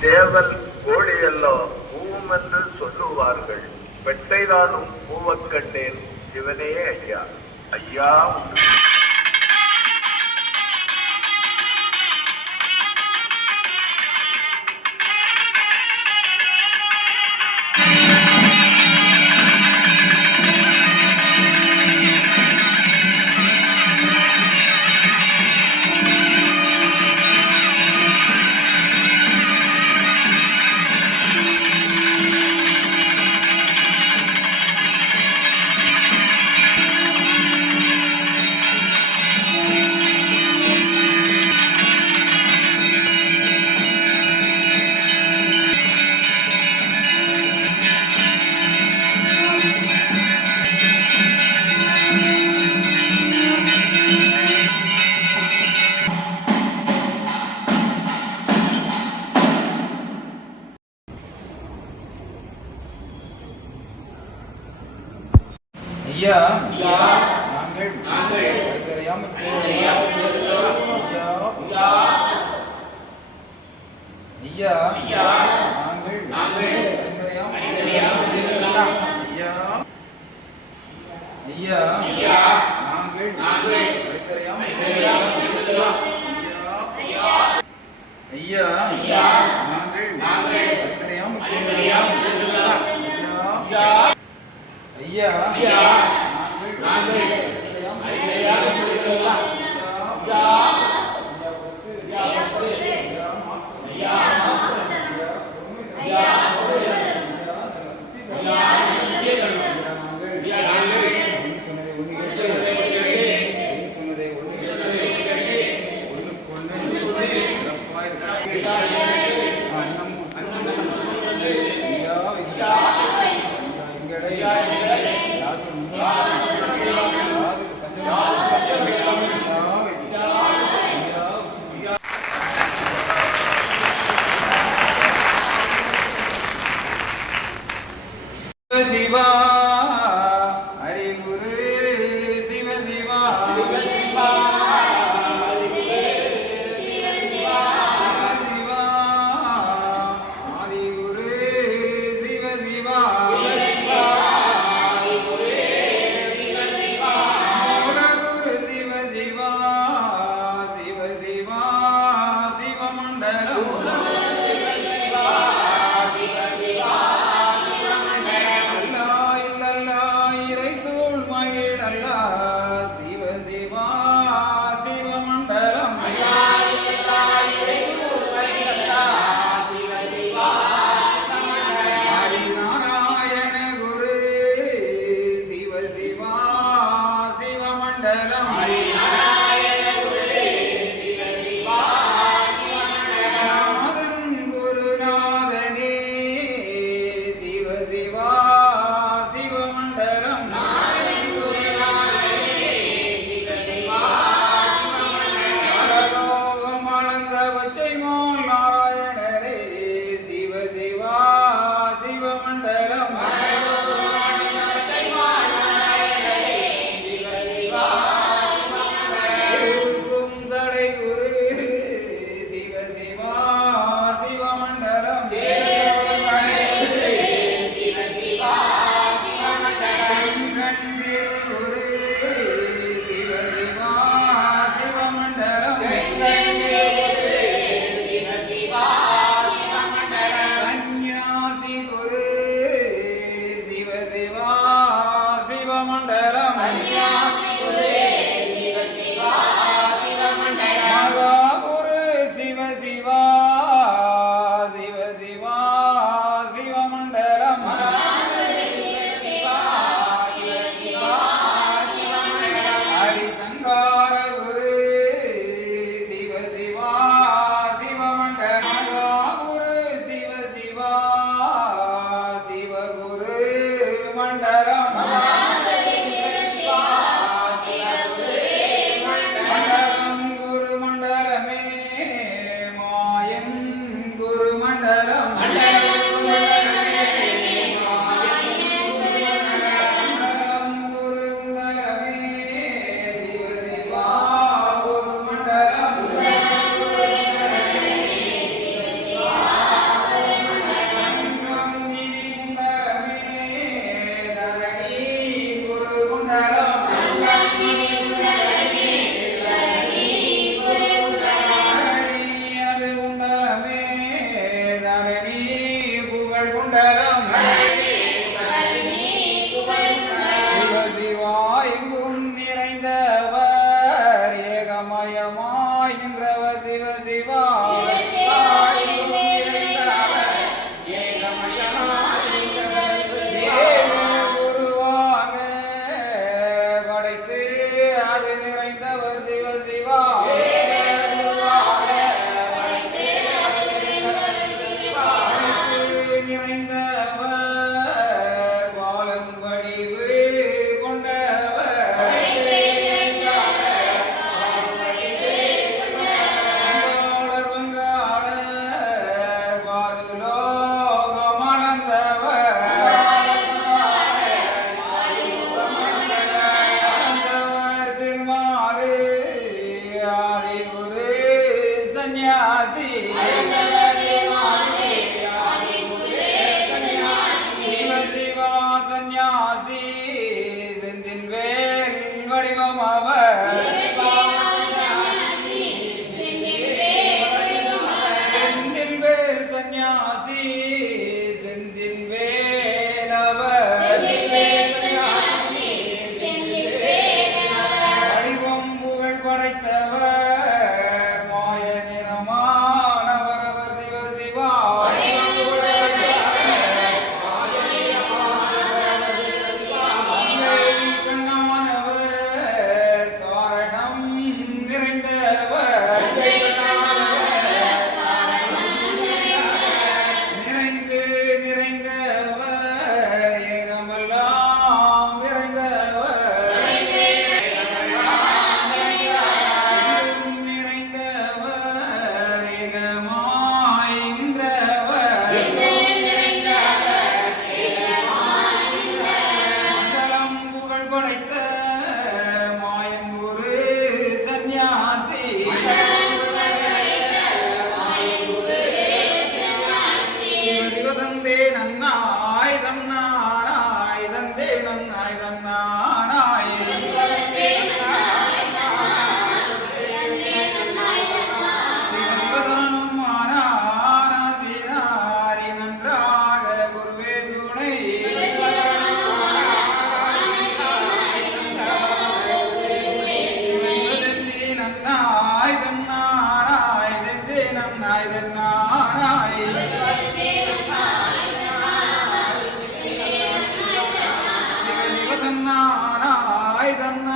சேவல் கோழியெல்லாம் பூம் என்று சொல்லுவார்கள். வெட்டைதானும் பூவக்கண்டேன் இவனே ஐயா. ஐயா ஐயா ஐயா நாங்கள் கருத்தறியாமல் செய்ததையா? ஐயா ஐயா நாங்கள் கருத்தறியாமல் செய்ததையா? ஐயா ஐயா நாங்கள் கருத்தறியாமல் செய்ததையா? சொன்னதை மண்டலம் Señores. Haydan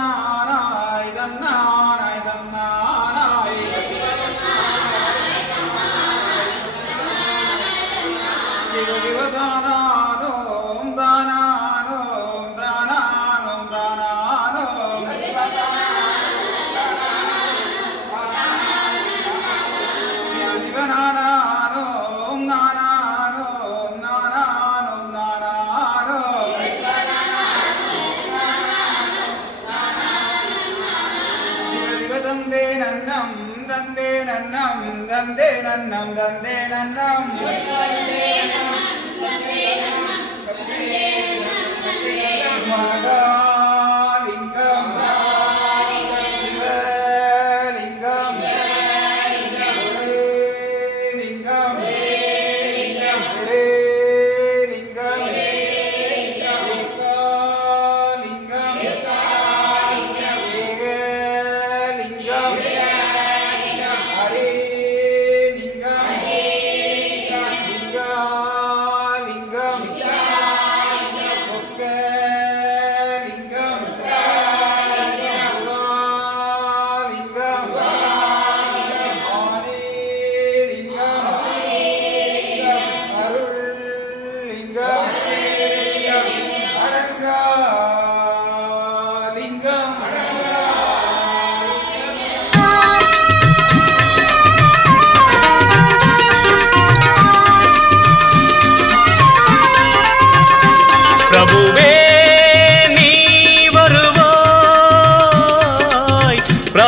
நன்னம் தந்தே நன்னம் தந்தே நன்னம்.